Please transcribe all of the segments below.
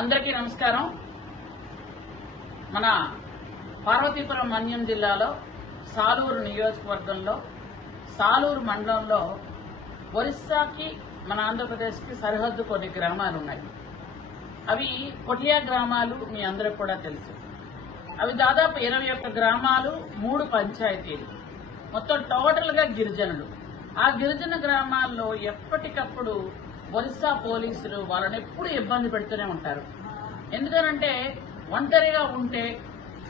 అందరికీ నమస్కారం। మన పార్వతీపురం మన్యం జిల్లాలో సాలూరు నియోజకవర్గంలో సాలూరు మండలంలో ఒరిస్సాకి మన ఆంధ్రప్రదేశ్కి సరిహద్దు కొన్ని గ్రామాలు ఉన్నాయి। అవి కొటియా గ్రామాలు మీ అందరికి కూడా తెలుసు। అవి దాదాపు 21 గ్రామాలు, 3 పంచాయతీలు, మొత్తం టోటల్గా గిరిజనులు। ఆ గిరిజన గ్రామాల్లో ఎప్పటికప్పుడు ఒరిస్సా పోలీసులు వాళ్ళని ఎప్పుడు ఇబ్బంది పెడుతూనే ఉంటారు। ఎందుకనంటే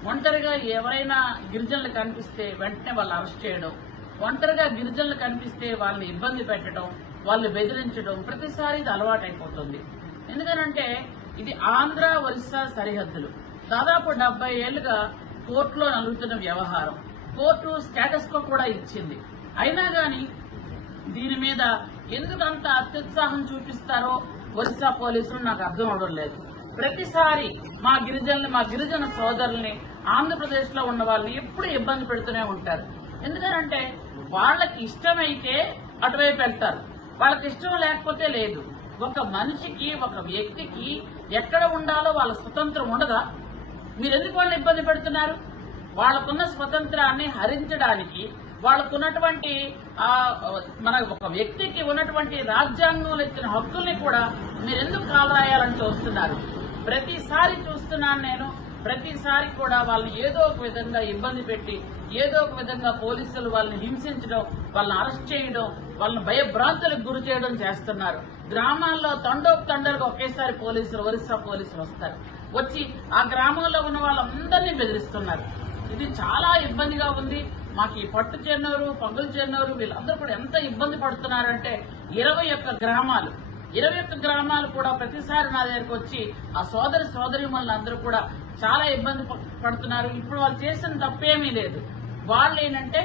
ఒంటరిగా ఎవరైనా గిరిజనులు కనిపిస్తే వెంటనే వాళ్ళు అరెస్ట్ చేయడం, ఒంటరిగా గిరిజనులు కనిపిస్తే వాళ్ళని ఇబ్బంది పెట్టడం, వాళ్ళు బెదిరించడం ప్రతిసారి ఇది అలవాటైపోతుంది। ఎందుకనంటే ఇది ఆంధ్ర ఒరిస్సా సరిహద్దులు। దాదాపు 70 ఏళ్లుగా కోర్టులో నలుగుతున్న వ్యవహారం। కోర్టు స్టేటస్ కో కూడా ఇచ్చింది। అయినా గాని దీని మీద ఎందుకంత అత్యుత్సాహం చూపిస్తారో ఒరిస్సా పోలీసులు నాకు అర్థం అవడం లేదు। ప్రతిసారి మా గిరిజన సోదరుల్ని ఆంధ్రప్రదేశ్ లో ఉన్న వాళ్ళని ఎప్పుడు ఇబ్బంది పెడుతూనే ఉంటారు। ఎందుకంటే వాళ్ళకి ఇష్టమైతే అటువైపు వెళ్తారు, వాళ్ళకి ఇష్టం లేకపోతే లేదు। ఒక మనిషికి, ఒక వ్యక్తికి ఎక్కడ ఉండాలో వాళ్ళ స్వతంత్రం ఉండదా? మీరెందుకు వాళ్ళని ఇబ్బంది పెడుతున్నారు? వాళ్ళకున్న స్వతంత్రాన్ని హరించడానికి, వాళ్ళకున్నటువంటి మన ఒక వ్యక్తికి ఉన్నటువంటి రాజ్యాంగంలో ఇచ్చిన హక్కుల్ని కూడా మీరెందుకు కాలరాయాలని చూస్తున్నారు? ప్రతిసారి చూస్తున్నాను నేను। ప్రతిసారి కూడా వాళ్ళని ఏదో ఒక విధంగా ఇబ్బంది పెట్టి, ఏదో ఒక విధంగా పోలీసులు వాళ్ళని హింసించడం, వాళ్ళని అరెస్ట్ చేయడం, వాళ్ళని భయభ్రాంతులకు గురి చేయడం చేస్తున్నారు। గ్రామాల్లో తండోపతండలుగా ఒకేసారి ఒరిస్సా పోలీసులు వస్తారు, వచ్చి ఆ గ్రామంలో ఉన్న వాళ్ళందరినీ బెదిరిస్తున్నారు। ఇది చాలా ఇబ్బందిగా ఉంది మాకు। ఈ పట్టు చెన్నూరు, పగులు చెన్నూరు వీళ్ళందరూ కూడా ఎంత ఇబ్బంది పడుతున్నారంటే 21 గ్రామాలు కూడా ప్రతిసారి నా దగ్గరకు వచ్చి ఆ సోదరిమణులందరూ కూడా చాలా ఇబ్బంది పడుతున్నారు। ఇప్పుడు వాళ్ళు చేసిన తప్పేమీ లేదు। వాళ్ళు ఏంటంటే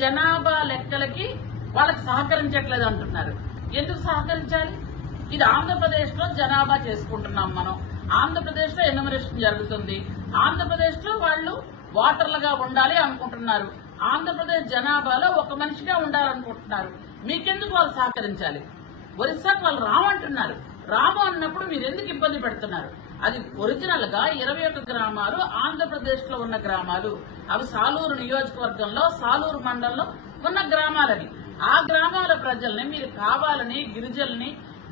జనాభా లెక్కలకి వాళ్ళకి సహకరించట్లేదు అంటున్నారు। ఎందుకు సహకరించాలి? ఇది ఆంధ్రప్రదేశ్ లో జనాభా చేసుకుంటున్నాం మనం। ఆంధ్రప్రదేశ్ లో ఎన్యూమరేషన్ జరుగుతుంది। ఆంధ్రప్రదేశ్ లో వాళ్ళు ఓటర్లుగా ఉండాలి అనుకుంటున్నారు। ఆంధ్రప్రదేశ్ జనాభాలో ఒక మనిషిగా ఉండాలనుకుంటున్నారు। మీకెందుకు వాళ్ళు సహకరించాలి? ఒరిస్సాకు వాళ్ళు రామంటున్నారు। రాము అన్నప్పుడు మీరు ఎందుకు ఇబ్బంది పెడుతున్నారు? అది ఒరిజినల్ గా 21 గ్రామాలు ఆంధ్రప్రదేశ్ లో ఉన్న గ్రామాలు। అవి సాలూరు నియోజకవర్గంలో సాలూరు మండలంలో ఉన్న గ్రామాలని, ఆ గ్రామాల ప్రజల్ని మీరు కావాలని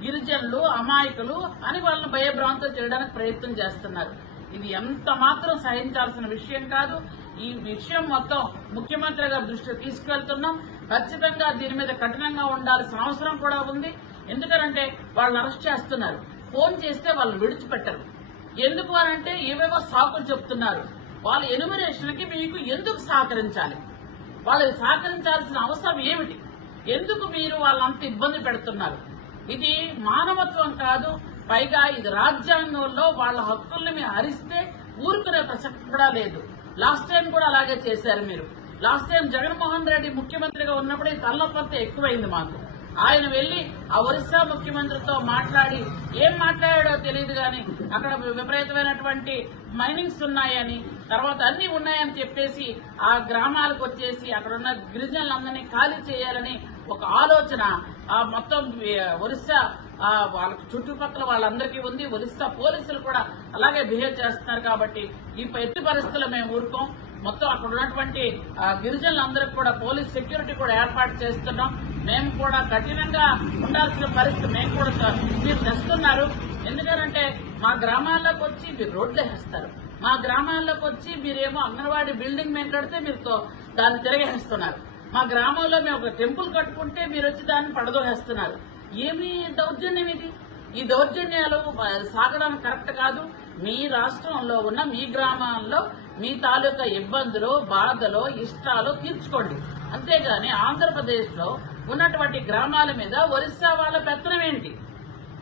గిరిజనులు అమాయకులు అని వాళ్ళని భయభ్రాంతులు చేయడానికి ప్రయత్నం చేస్తున్నారు। ఇది ఎంత మాత్రం సహించాల్సిన విషయం కాదు। ఈ విషయం మొత్తం ముఖ్యమంత్రి గారి దృష్టికి తీసుకెళ్తున్నాం। ఖచ్చితంగా దీని మీద కఠినంగా ఉండాల్సిన అవసరం కూడా ఉంది। ఎందుకంటే వాళ్ళని అరెస్ట్ చేస్తున్నారు, ఫోన్ చేస్తే వాళ్ళు విడిచిపెట్టరు। ఎందుకు అనంటే ఏవేవో సాకులు చెప్తున్నారు। వాళ్ళ ఎన్యూమరేషన్ కి మీకు ఎందుకు సహకరించాలి? వాళ్ళకి సహకరించాల్సిన అవసరం ఏమిటి? ఎందుకు మీరు వాళ్ళంత ఇబ్బంది పెడుతున్నారు? ఇది మానవత్వం కాదు। పైగా ఇది రాజ్యాంగంలో వాళ్ళ హక్కుల్ని మీరు హరిస్తే ఊరుకునే ప్రసక్తి కూడా లేదు। లాస్ట్ టైం కూడా అలాగే చేశారు మీరు। లాస్ట్ టైం జగన్మోహన్ రెడ్డి ముఖ్యమంత్రిగా ఉన్నప్పుడు ఈ తలనొప్పంతా ఎక్కువైంది మాకు। ఆయన వెళ్లి ఆ ఒరిస్సా ముఖ్యమంత్రితో మాట్లాడి ఏం మాట్లాడాడో తెలియదు గాని అక్కడ విపరీతమైనటువంటి మైనింగ్స్ ఉన్నాయని, తర్వాత అన్ని ఉన్నాయని చెప్పేసి ఆ గ్రామాలకు వచ్చేసి అక్కడ ఉన్న గిరిజనులందరినీ ఖాళీ చేయాలని ఒక ఆలోచన ఆ మొత్తం ఒరిస్సా వాళ్ళకి చుట్టుపక్కల వాళ్ళందరికీ ఉంది। ఒరిస్సా పోలీసులు కూడా అలాగే బిహేవ్ చేస్తున్నారు। కాబట్టి ఈ ఎట్టి పరిస్థితుల్లో మేము ఊరుకోం। మొత్తం అక్కడ ఉన్నటువంటి గిరిజనులందరికీ కూడా పోలీస్ సెక్యూరిటీ కూడా ఏర్పాటు చేస్తున్నాం। మేము కూడా కఠినంగా ఉండాల్సిన పరిస్థితి మేము కూడా మీరు తెస్తున్నారు। ఎందుకంటే మా గ్రామాల్లోకి వచ్చి మీరు రోడ్లు వేస్తారు, మా గ్రామాల్లోకి వచ్చి మీరేమో అంగన్వాడీ బిల్డింగ్ మేము కడితే మీరు దాన్ని తిరగేస్తున్నారు, మా గ్రామంలో మేము ఒక టెంపుల్ కట్టుకుంటే మీరు వచ్చి దాన్ని పడదోహేస్తున్నారు। ఏమి దౌర్జన్యం ఇది? ఈ దౌర్జన్యాలు సాగడానికి కరెక్ట్ కాదు। మీ రాష్ట్రంలో ఉన్న మీ గ్రామాల్లో మీ తాలూకా ఇబ్బందులు, బాధలు, ఇష్టాలు తీర్చుకోండి, అంతేగాని ఆంధ్రప్రదేశ్ లో ఉన్నటువంటి గ్రామాల మీద ఒరిస్సా వాళ్ళ పెత్తనం ఏంటి?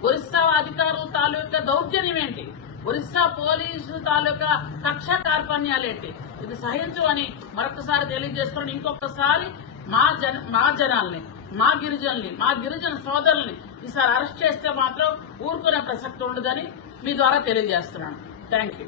ఒరిస్సా అధికారుల తాలూకా దౌర్జన్యం ఏంటి? ఒరిస్సా పోలీసుల తాలూకా కక్ష కార్పణ్యాలేంటి? ఇది సహించు అని మరొకసారి తెలియజేస్తున్నాను। ఇంకొకసారి మా జనాల్ని, మా గిరిజన సోదరుల్ని ఈసారి అరెస్ట్ చేస్తే మాత్రం ఊరుకునే ప్రసక్తి ఉండదని మీ ద్వారా తెలియజేస్తున్నాను। Thank you.